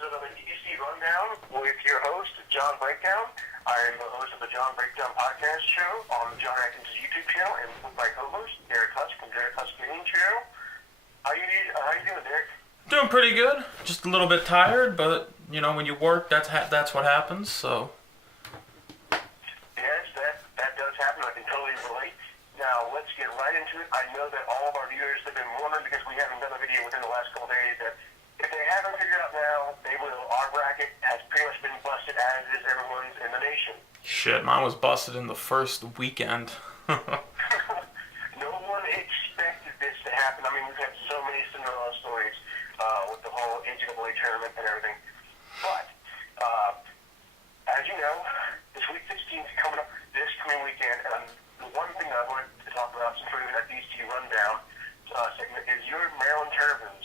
is another EC Rundown with your host, John Breakdown. I am the host of the John Breakdown podcast show on the John Adkins YouTube channel, and with my co-host, Derek Husk from Derek Husk Gaming channel. How you doing, Derek? Doing pretty good. Just a little bit tired, but you know, when you work, that's what happens. So. Yes, that does happen. I can totally relate. Now, let's get right into it. I know that all of our viewers have been wondering, because we haven't done a video within the last couple days, that if they haven't figured out now, they will. Our bracket has pretty much been busted, as is everyone's in the nation. Shit, mine was busted in the first weekend. No one expected this to happen. I mean, we've had so many Cinderella stories with the whole NCAA tournament and everything. But, as you know, this Week 16 is coming up this coming weekend, and the one thing I wanted to talk about, since we're doing that DC Rundown segment, is your Maryland Terrapins.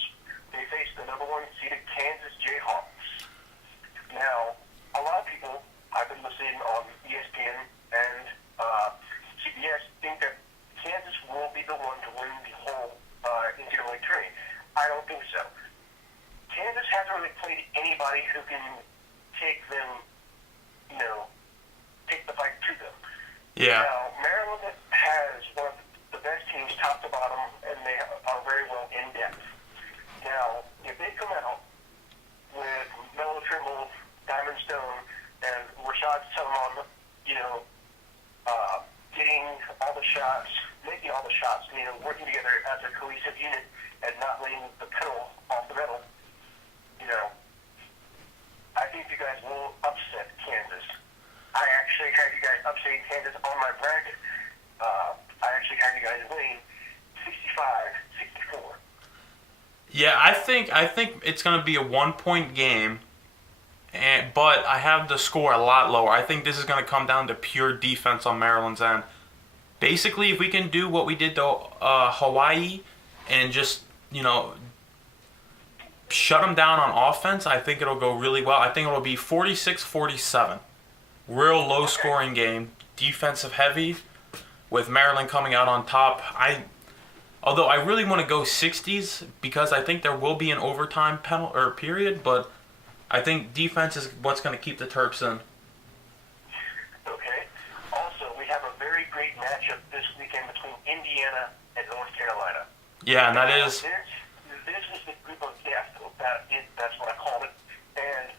They face the number one seeded Kansas Jayhawks. Now, a lot of people I've been listening on ESPN and CBS think that Kansas will be the one to win the whole NCAA tournament. I don't think so. Kansas hasn't really played anybody who can take them, take the fight to them. Yeah. Now, Maryland has one of the best teams top to bottom, and they are very well in depth. Now, if they come out with Melo Trimble, Diamond Stone, and Rashad Salman, getting all the shots, making all the shots, working together as a cohesive unit and not letting the pedal off the metal, I think you guys will upset Kansas. I actually had you guys upsetting Kansas on my bracket. I actually had you guys winning 65-64. Yeah, I think it's gonna be a 1-point game, but I have the score a lot lower. I think this is gonna come down to pure defense on Maryland's end. Basically, if we can do what we did to Hawaii and just shut them down on offense, I think it'll go really well. I think it'll be 46-47. Real low-scoring game, defensive heavy, with Maryland coming out on top. Although I really want to go 60s because I think there will be an overtime period, but I think defense is what's going to keep the Terps in. Okay. Also, we have a very great matchup this weekend between Indiana and North Carolina. Yeah, and that is... This is the group of death. That's what I called it. And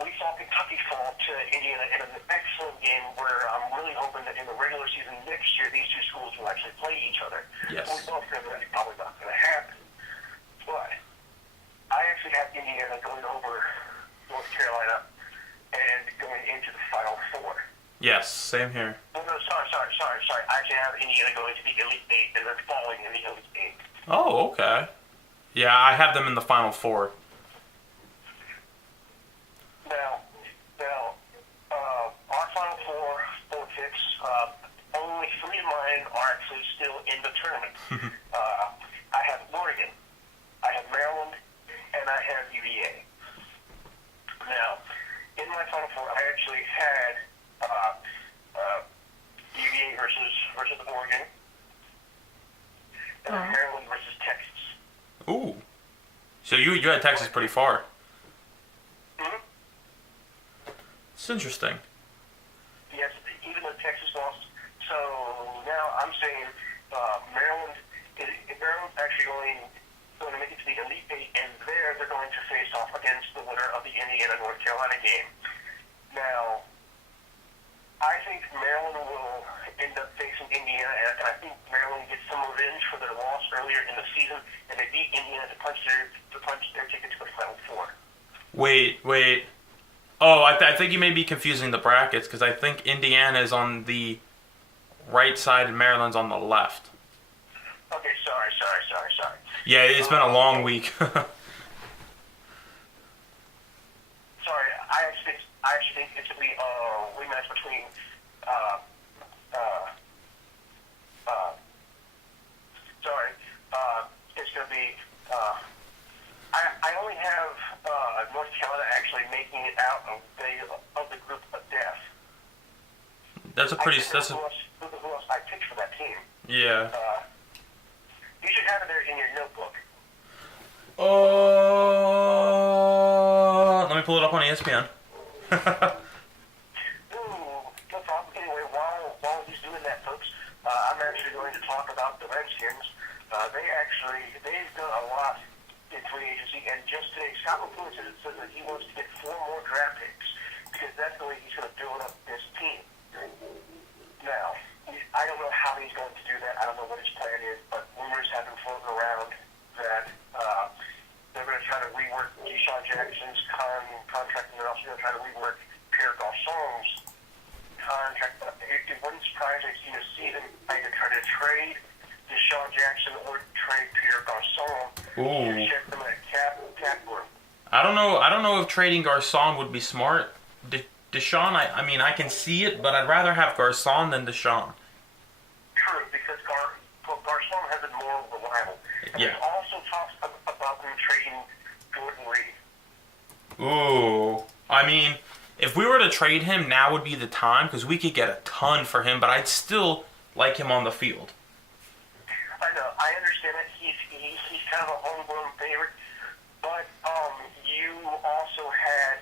we saw Kentucky fall to Indiana in an excellent game where I'm really hoping that in the regular season next year, these two schools will actually play each other. Yes. We both know that's probably not going to happen. But I actually have Indiana going over North Carolina and going into the Final Four. Yes, same here. Oh, no, sorry. I actually have Indiana going to the Elite Eight and then falling in the Elite Eight. Oh, okay. Yeah, I have them in the Final Four. Now, our Final Four picks, only 3 of mine are actually still in the tournament. I have Oregon, I have Maryland, and I have UVA. Now, in my Final Four, I actually had UVA versus Oregon, and then Maryland versus Texas. Ooh. So you had Texas pretty far. Mm-hmm. It's interesting. Yes, even though Texas lost. So now I'm saying Maryland's actually going to make it to the Elite Eight, and there they're going to face off against the winner of the Indiana-North Carolina game. Now, I think Maryland will end up facing Indiana, and I think Maryland gets some revenge for their loss earlier in the season, and they beat Indiana to punch their ticket to the Final Four. Wait. Oh, I think you may be confusing the brackets, because I think Indiana is on the right side and Maryland's on the left. Okay, sorry. Yeah, it's been a long week. Sorry, I actually think it's going to be a rematch between it's going to be I only have North Carolina actually making it out of the group of death. That's a pretty... Who else I picked for that team? Yeah. You should have it there in your notebook. pull it up on ESPN. Ooh, no problem. Anyway, while he's doing that, folks, I'm actually going to talk about the Redskins. They've done a lot in free agency, and just today, Scott McCoy said that he wants to get 4 more draft picks because that's the way he's going to build up this team. Now, I don't know how he's going to do that. I don't know what his plan is, but rumors have been floating around that they're going to try to rework Deshaun Jackson's contract, and they're also going to try to rework Pierre Garçon's contract. It wouldn't surprise me to see them either try to trade Deshaun Jackson or trade Pierre Garçon to check them at cap room. I don't know if trading Garçon would be smart. Deshaun, I mean, I can see it, but I'd rather have Garçon than Deshaun. True, because Garçon has been more reliable. And Yeah. there's also talks about them trading Jordan Reed. Ooh. I mean, if we were to trade him, now would be the time, because we could get a ton for him, but I'd still like him on the field. I know, I understand that he's kind of a homegrown favorite, but you also had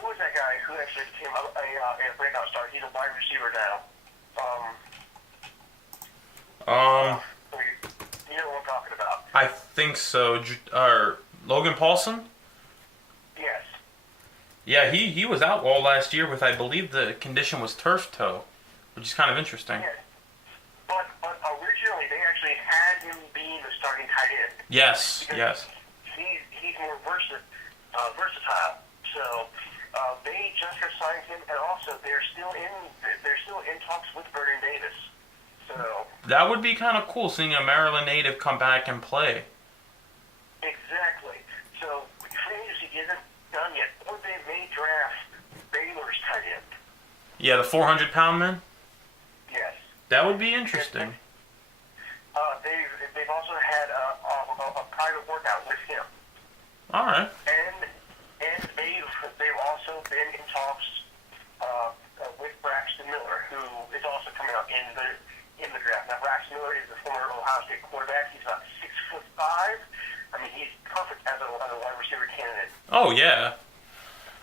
who was that guy who actually became a breakout star? He's a wide receiver now. You know what I'm talking about? I think so. Logan Paulson? Yes. Yeah, he was out all last year with, I believe the condition was turf toe, which is kind of interesting. Yes. But originally they actually had him being the starting tight end. Yes, yes. He's more versatile. So they just have signed him, and also they're still in talks with Vernon Davis. So That would be kind of cool, seeing a Maryland native come back and play. exactly. So free agency isn't done yet, or they may draft Baylor's tight end. Yeah, the 400-pound man? Yes. That would be interesting. They've also had a private workout with him, All right. and they've also been in talks with Braxton Miller, who is also coming up in the draft. Now, Braxton Miller is the former Ohio State quarterback. He's about 6'5". I mean, he's perfect as a wide receiver candidate. Oh, yeah.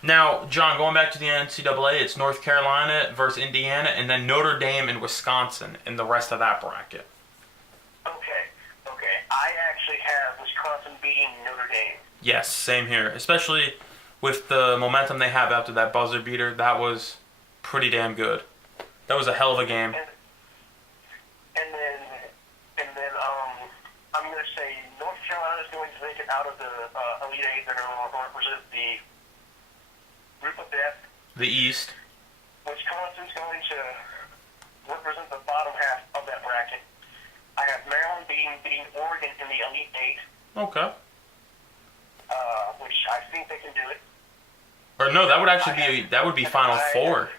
Now, John, going back to the NCAA, it's North Carolina versus Indiana, and then Notre Dame and Wisconsin in the rest of that bracket. Okay. I actually have Wisconsin beating Notre Dame. Yes, same here. Especially with the momentum they have after that buzzer beater. That was pretty damn good. That was a hell of a game. And then I'm going to say North Carolina is going to make it out of the Elite Eight. They're going to represent the group of death. The East. Wisconsin's going to represent the bottom half of that bracket. I have Maryland beating Oregon in the Elite Eight. Okay. Which I think they can do it. Or no, that would be Final Four.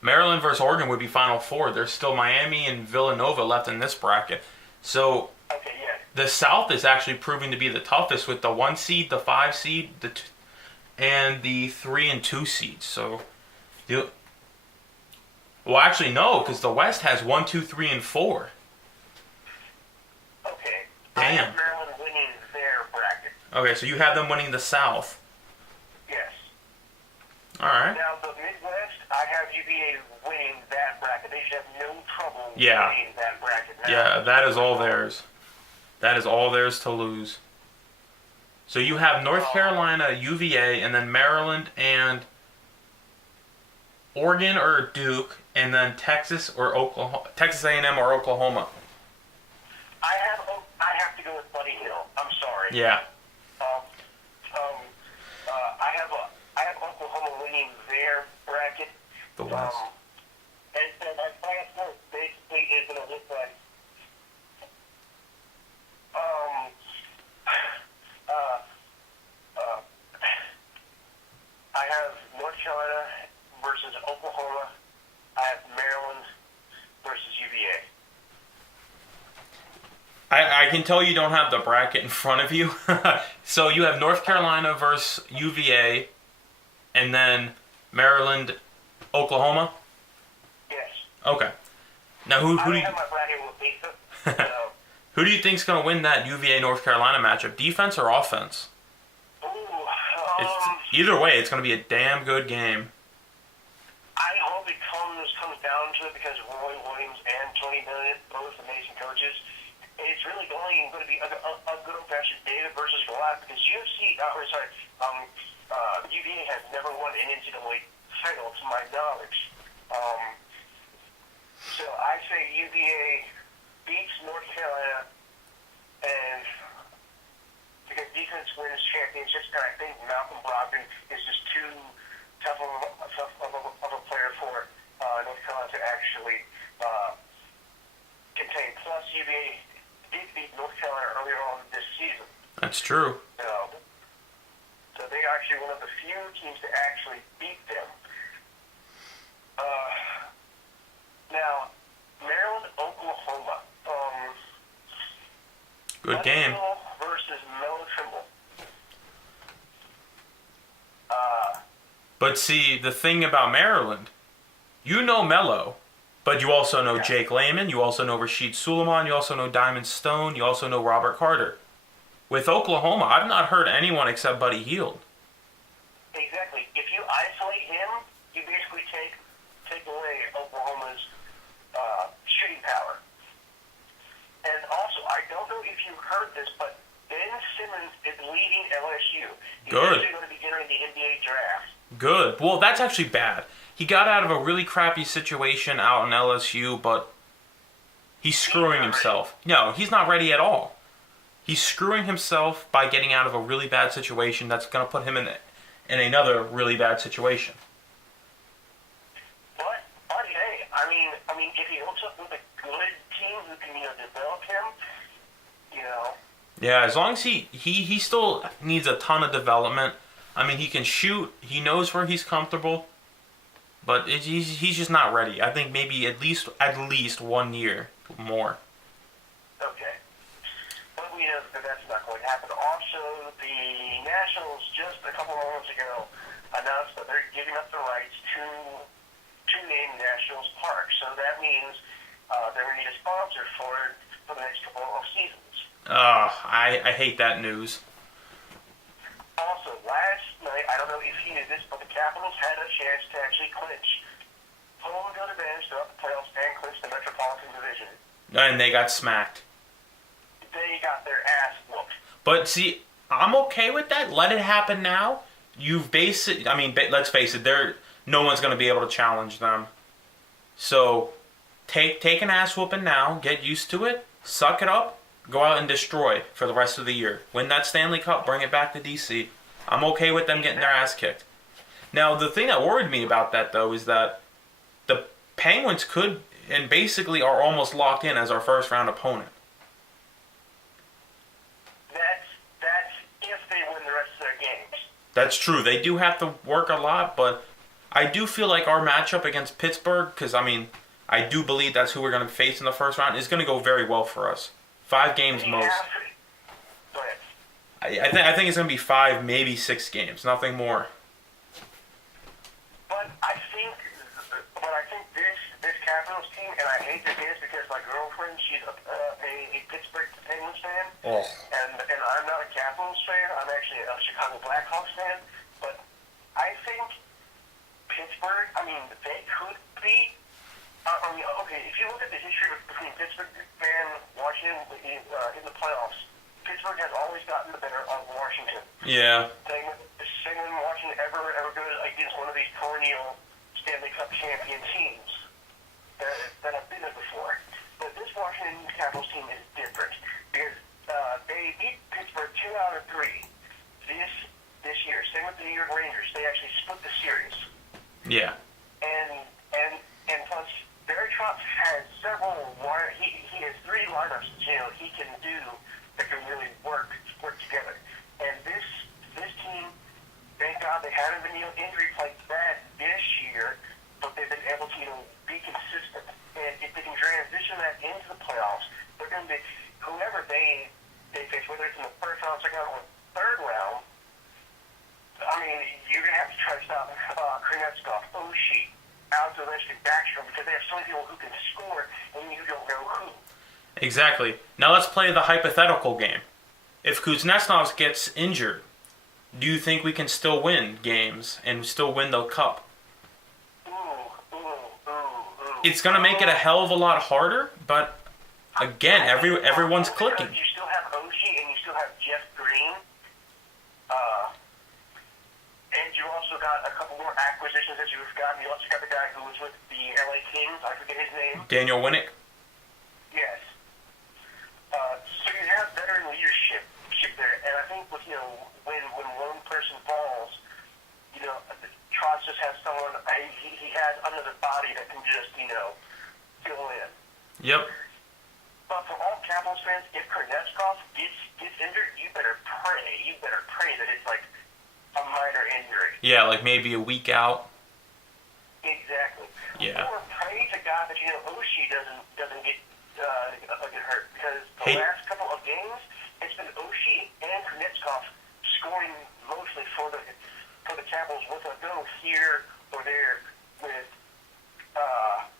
Maryland versus Oregon would be Final Four. There's still Miami and Villanova left in this bracket. So Okay, yeah. the South is actually proving to be the toughest with the 1 seed, the 5 seed, and the 3 and 2 seeds. So, well, actually no, because the West has 1, 2, 3, and 4. Okay. Damn. I have Maryland winning their bracket. Okay, so you have them winning the South. Yes. All right. Now, the Midwest, I have UVA winning that bracket. They should have no trouble Yeah. winning that bracket. Now, Yeah, that is all theirs. That is all theirs to lose. So you have North Carolina, UVA, and then Maryland and Oregon or Duke, and then Texas or Oklahoma, Texas A&M or Oklahoma. I have to go with Buddy Hill. I'm sorry. Yeah. I have Oklahoma winning their bracket. The West. And my last note basically is going to look like I have North Carolina versus Oklahoma. I have Maryland versus UVA. I can tell you don't have the bracket in front of you. So you have North Carolina versus UVA, and then Maryland, Oklahoma? Yes. Okay. Now who I do don't you have my bracket with me, so who do you think's going to win that UVA North Carolina matchup? Defense or offense? ooh, Either way, it's going to be a damn good game. I hope it comes down to it because Roy Williams and Tony Bennett, both amazing coaches. It's really going to be a good old-fashioned David versus Goliath because UVA has never won an NCAA title to my knowledge. So I say UVA beats North Carolina, and because defense wins championships, and I think Malcolm Brogdon is just too tough of a player for North Carolina to actually contain. Plus, UVA did beat North Carolina earlier on this season. That's true. So they are actually one of the few teams to actually beat them. Now, Maryland, Oklahoma. Good game. Versus Melo Trimble. But see, the thing about Maryland, you know Melo, but you also know Jake Layman, you also know Rasheed Suleiman, you also know Diamond Stone, you also know Robert Carter. With Oklahoma, I've not heard anyone except Buddy Hield. Exactly. If you isolate him, you basically take away Oklahoma's shooting power. And also, I don't know if you heard this, but Ben Simmons is leading LSU. He's Good. actually going to be entering the NBA draft. Good. Well, that's actually bad. He got out of a really crappy situation out in LSU, but he's screwing himself. No, he's not ready at all. He's screwing himself by getting out of a really bad situation that's going to put him in another really bad situation. But hey, I mean, if he hooks up with a good team who can develop him, Yeah, as long as he still needs a ton of development. I mean, he can shoot. He knows where he's comfortable, but he's just not ready. I think maybe at least 1 year more. Okay. But we know that that's not going to happen. Also, the Nationals just a couple of moments ago announced that they're giving up the rights to name Nationals Park. So that means they're going to need a sponsor for the next couple of seasons. I hate that news. Also, last night, I don't know if you knew this, but the Capitals had a chance to actually clinch home field advantage throughout the playoffs and clinch the Metropolitan Division. And they got smacked. They got their ass whooped. But see, I'm okay with that. Let it happen now. Let's face it. No one's going to be able to challenge them. So, take an ass whooping now. Get used to it. Suck it up. Go out and destroy for the rest of the year. Win that Stanley Cup. Bring it back to DC. I'm okay with them getting their ass kicked. Now, the thing that worried me about that, though, is that the Penguins could and basically are almost locked in as our first round opponent. That's if they win the rest of their games. That's true. They do have to work a lot, but I do feel like our matchup against Pittsburgh, because, I do believe that's who we're going to face in the first round, is going to go very well for us. 5 games most. Go ahead. I think it's going to be 5, maybe 6 games. Nothing more. But I think this Capitals team, and I hate to say this because my girlfriend, she's a Pittsburgh Penguins fan, and I'm not a Capitals fan. I'm actually a Chicago Blackhawks fan. But I think Pittsburgh, they could be. Okay, if you look at the history between Pittsburgh and Washington in the playoffs, Pittsburgh has always gotten the better of Washington. Yeah. Same when Washington ever goes against one of these perennial Stanley Cup champion teams that have been there before. But this Washington Capitals team is different because they beat Pittsburgh 2 out of 3 this year. Same with the New York Rangers. They actually split the series. Yeah. And plus, Barry Trotz has several. He has 3 lineups he can do that can really work together. And this team, thank God they haven't been injury plagued bad this year, but they've been able to be consistent. And if they can transition that into the playoffs, they're going to be whoever they face, whether it's in the first round, second round, or third round. You're going to have to try to stop Krenetskov, Oshie, Alex Ovechkin, Backstrom, because they have so many people who can score, and you don't know who. Exactly. Now let's play the hypothetical game. If Kuznetsov gets injured, do you think we can still win games and still win the cup? It's gonna make it a hell of a lot harder, but again, everyone's clicking. You still have Oshie and you still have Jeff Green. And you also got a couple more acquisitions that you've gotten. You also got the guy who was with the LA Kings. I forget his name. Daniel Winnick. Yes. So you have veteran leadership there, and I think with when one person falls, Trotz just has someone. He has another body that can just fill in. Yep. But for all Capitals fans, if Kornetskov gets injured, you better pray. You better pray that it's like a minor injury. Yeah, like maybe a week out. Exactly. Yeah. Or pray to God that Oshie doesn't get hurt, because the last couple of games it's been Oshie and Kornetskov scoring mostly for the Capitals with a go here or there with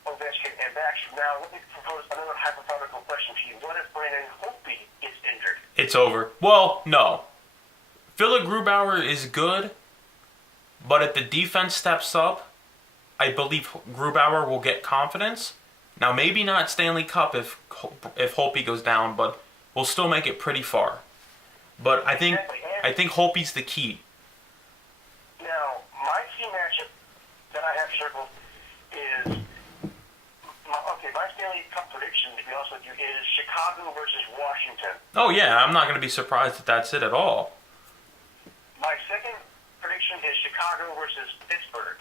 Ovechkin and Backstrom. Now let me propose another hypothetical question to you. What if Brandon Holtby gets injured? It's over. Well, no. Philip Grubauer is good, but if the defense steps up, I believe Grubauer will get confidence. Now, maybe not Stanley Cup if Holtby goes down, but we'll still make it pretty far. But I think Holtby's the key. Now, my key matchup that I have circled is my Stanley Cup prediction, to be honest with you, is Chicago versus Washington. Oh yeah, I'm not going to be surprised if that's it at all. My second prediction is Chicago versus Pittsburgh.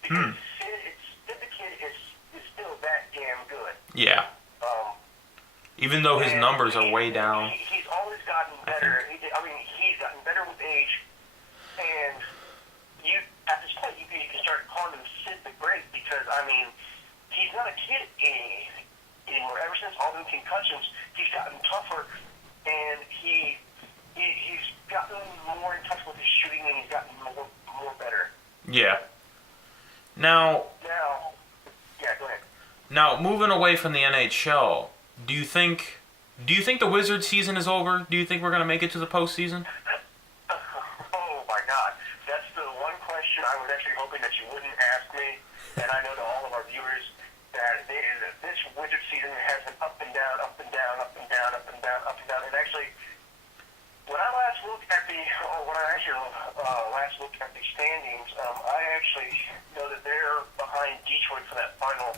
Because Sid the Kid is still that damn good. Yeah. Even though his numbers are way down. He's always gotten better. He's gotten better with age. And at this point, you can start calling him Sid the Great, because, he's not a kid anymore. Ever since all them concussions, he's gotten tougher, and he's gotten more in touch with his shooting, and he's gotten more better. Yeah. Now, yeah, go ahead. Now, moving away from the NHL, do you think the Wizards season is over? Do you think we're going to make it to the postseason? Oh my God, that's the one question I was actually hoping that you wouldn't ask me. And I know to all of our viewers that this Wizards season has been up and down, up and down, up and down, up and down, up and down. And actually, when I last looked at the standings, I actually know that they're behind Detroit for that final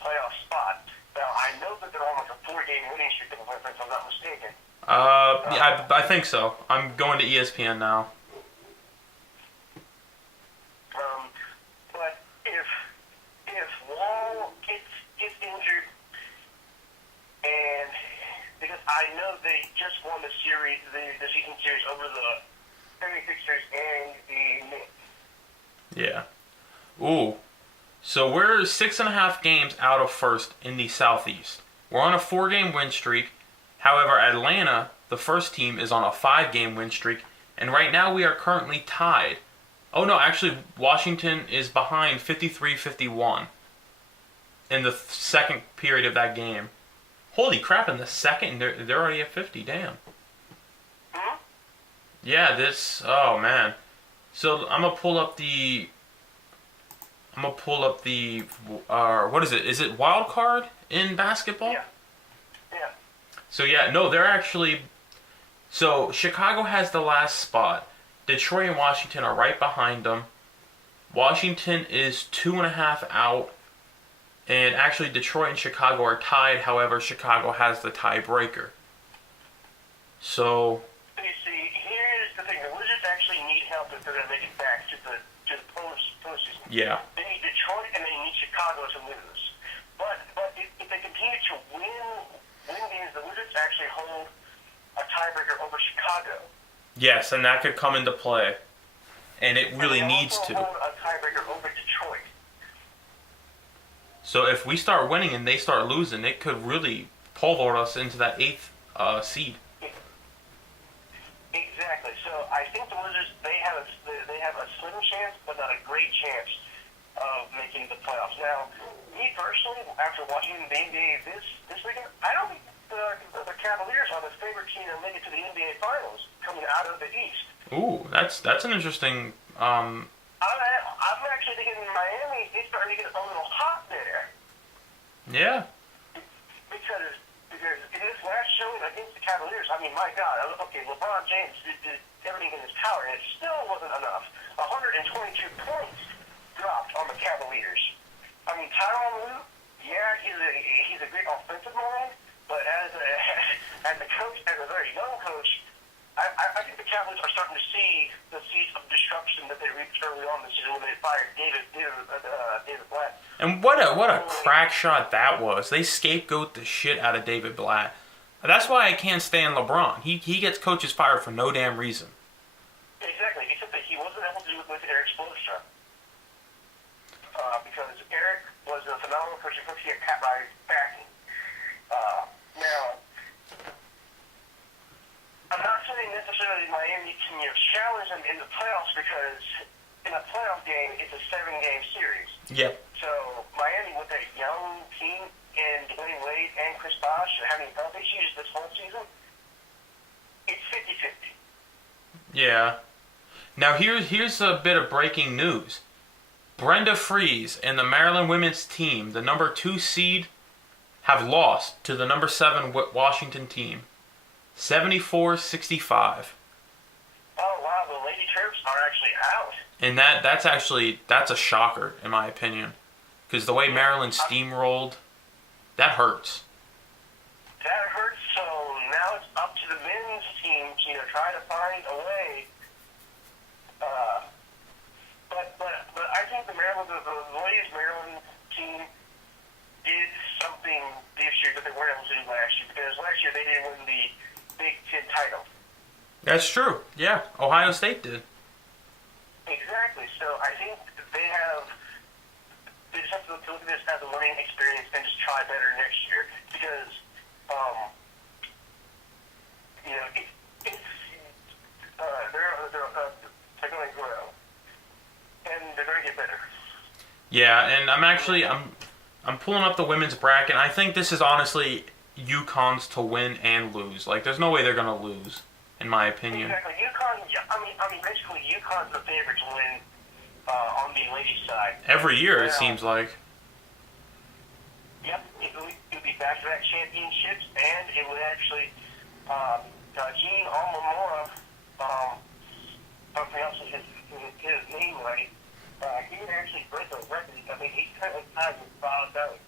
playoff spot. Now, I know that they're on like a 4-game winning streak, if I'm not mistaken. Yeah, I think so. I'm going to ESPN now. But if Wall gets injured, and because I know they just won the series, the season series over the 76ers and the Knicks. Yeah. Ooh. So we're 6.5 games out of first in the Southeast. We're on a 4-game win streak. However, Atlanta, the first team, is on a 5-game win streak. And right now we are currently tied. Oh no, actually Washington is behind 53-51 in the second period of that game. Holy crap, in the second, they're already at 50, damn. Hmm? Yeah, oh man. So I'm going to pull up the, what is it? Is it wild card in basketball? Yeah. Yeah. So yeah, no, they're actually, so Chicago has the last spot. Detroit and Washington are right behind them. Washington is 2.5 out. And actually Detroit and Chicago are tied. However, Chicago has the tiebreaker. So You see, here's the thing. The Wizards actually need help if they're going to make it back to the postseason. yeah. They need Detroit and they need Chicago to lose. But if they continue to win games, the Wizards actually hold a tiebreaker over Chicago. Yes, and that could come into play. And it really and they needs also to. hold a tiebreaker over Detroit. So if we start winning and they start losing, it could really pole us into that 8th seed. Exactly. So I think the Wizards, they have a slim chance, but not a great chance of making the playoffs. Now, me personally, after watching the NBA this weekend, I don't think the Cavaliers are the favorite team to make it to the NBA Finals coming out of the East. Ooh, that's an interesting. I'm actually thinking Miami is starting to get a little hot there. Yeah. Because in this last showing against the Cavaliers, I mean, my God, okay, LeBron James did everything in his power, and it still wasn't enough. 122 points dropped on the Cavaliers. I mean, Tyronn Lue, yeah, he's a great offensive mind, but as a coach, as a very young coach, I think the Cavaliers are starting to see the seeds of destruction that they reached early on this season when they fired David Blatt. And what a crack shot that was. They scapegoat the shit out of David Blatt. That's why I can't stand LeBron. He gets coaches fired for no damn reason. Exactly, except that he wasn't able to do it with Eric Spoelstra. Because Eric was a phenomenal coach. Of course, he had Pat Riley's backing. Now, I'm not saying necessarily Miami can challenge them in the playoffs because in a playoff game, it's a 7-game series. Yep. So Miami with a young team and Dwayne Wade and Chris Bosh having health issues this whole season, it's 50-50. Yeah. Now here's a bit of breaking news. Brenda Freeze and the Maryland women's team, the number 2 seed, have lost to the number 7 Washington team, 74-65. Oh wow, the Lady Terps are actually out. And that's a shocker in my opinion, because the way Maryland steamrolled, that hurts. That hurts. So now it's up to the men's team to try to find a way. But I think the ladies Maryland team did something this year that they weren't able to do last year, because last year they didn't win the Big Ten title. That's true. Yeah, Ohio State did. Exactly. So I think they just have to look at this as a learning experience and just try better next year, because they're going to grow and they're going to get better. Yeah, and I'm pulling up the women's bracket. And I think this is honestly UConn's to win and lose. Like, there's no way they're gonna lose, in my opinion. Exactly. UConn. Yeah, I mean, basically, UConn's the favorite to win on the ladies' side. Every year, it seems like. Yep, it would be back-to-back championships, and it would actually Gene Almamora, I'm pronouncing his name right. He would actually break a record. I mean, he's currently tied with Bob Belly.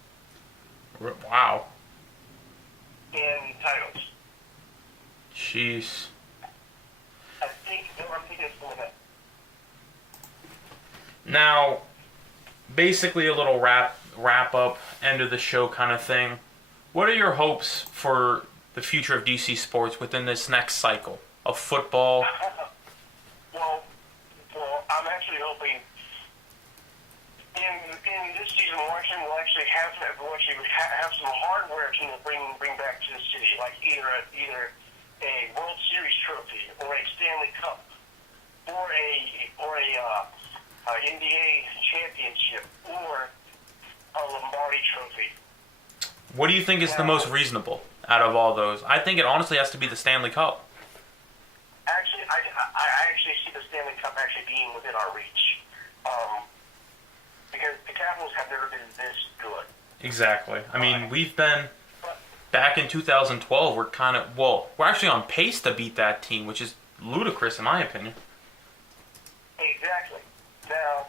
Wow. In titles. Jeez. I'm thinking it's going to. Now, basically a little wrap up, end of the show kind of thing. What are your hopes for the future of DC sports within this next cycle of football? well, I'm actually hoping in this season Washington will actually have some hardware to bring back to the city, like either a World Series trophy or a Stanley Cup or a NBA championship or a Lombardi trophy. What do you think is the most reasonable out of all those? I think it honestly has to be the Stanley Cup. Actually, I actually see the Stanley Cup actually being within our reach. Because the Capitals have never been this good. Exactly. I mean, we've been back in 2012. We're actually on pace to beat that team, which is ludicrous in my opinion. Exactly. Now,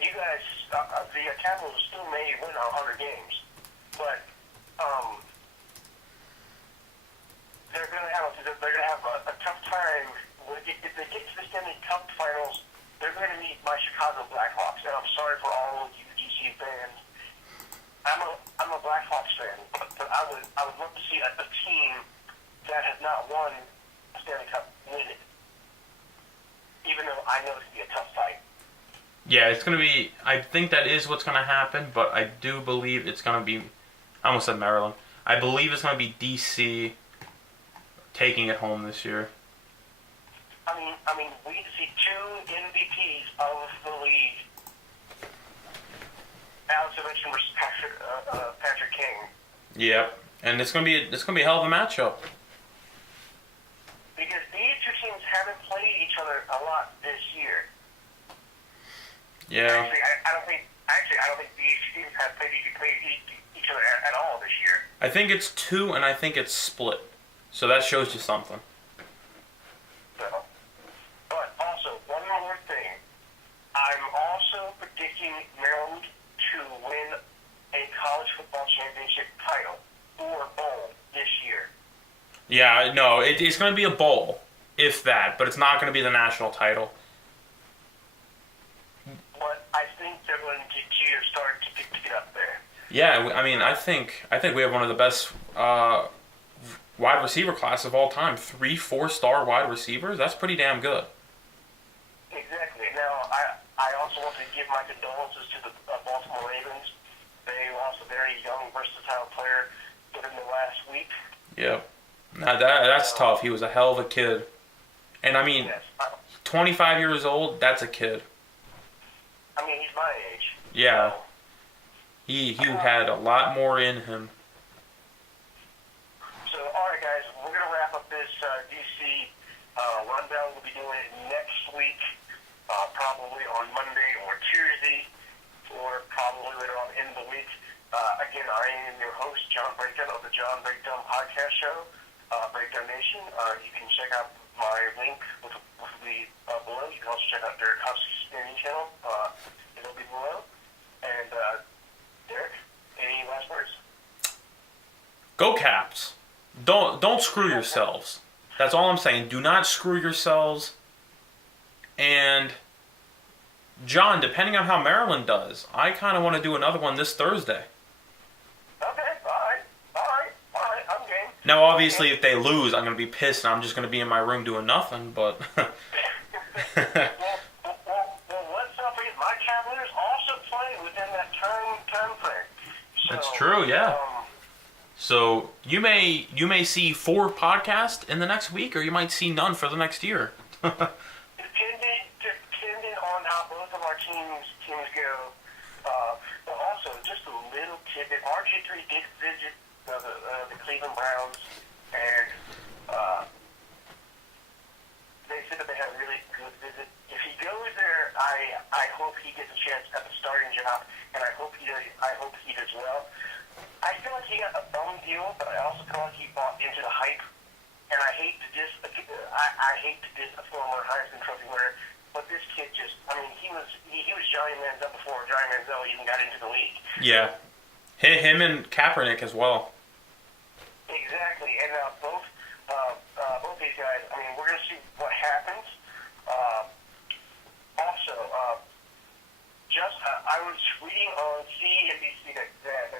you guys, the Capitals still may win 100 games, but they're going to have a tough time. If they get to the Stanley Cup Finals, they're going to meet my Chicago Blackhawks, and I'm sorry for all of you DC fans. I'm a Blackhawks fan, but I would love to see a team that has not won a Stanley Cup win it, even though I know it's going to be a tough fight. Yeah, it's going to be. I think that is what's going to happen, but I do believe it's going to be. I almost said Maryland. I believe it's going to be DC taking it home this year. I mean, we need to see 2 MVPs of the league. Alex Ovechkin versus Patrick King. Yep. And it's gonna be a hell of a matchup. Because these two teams haven't played each other a lot this year. Yeah. I don't think these two teams have played each other at all this year. I think it's 2, and I think it's split. So that shows you something. So, but also, one more thing. I'm also predicting Maryland to win a college football championship title or bowl this year. Yeah, no, it's going to be a bowl, if that, but it's not going to be the national title. But I think they're going to start to get up there. Yeah, I mean, I think we have one of the best wide receiver class of all time. 3 4-star wide receivers. That's pretty damn good. Exactly. Now, I also want to give my condolences to the Baltimore Ravens. They lost a very young, versatile player within the last week. Yep. Now that's tough. He was a hell of a kid. And I mean, Yes. 25 years old, that's a kid. I mean, he's my age. Yeah. So, He had a lot more in him. So, all right, guys, we're going to wrap up this DC rundown. We'll be doing it next week, probably on Monday or Tuesday, or probably later on in the week. Again, I am your host, John Breakdown of the John Breakdown Podcast Show, Breakdown Nation. You can check out my link with the below. You can also check out Derek Huff's streaming channel. It'll be below. And Derek, any last words? Go Caps. Don't screw yourselves. That's all I'm saying. Do not screw yourselves. And John, depending on how Maryland does, I kind of want to do another one this Thursday. Okay, all right, I'm game. Now, obviously, if they lose, I'm going to be pissed and I'm just going to be in my room doing nothing, but... well, let's not forget, my Cavaliers also play within that time frame. So, That's true, yeah. So you may see 4 podcasts in the next week, or you might see none for the next year. Depending on how both of our teams go, but also just a little tidbit. RG3 did visit the Cleveland Browns, and they said that they had a really good visit. If he goes there, I hope he gets a chance at the starting job, and I hope he does well. I feel like he got a bum deal, but I also feel like he bought into the hype. And I hate to diss a former Heisman Trophy winner, but this kid just, I mean, he was Johnny Manziel before Johnny Manziel even got into the league. Yeah. Him and Kaepernick as well. Exactly, and both these guys, I mean, we're going to see what happens. Also, I was reading on CNBC that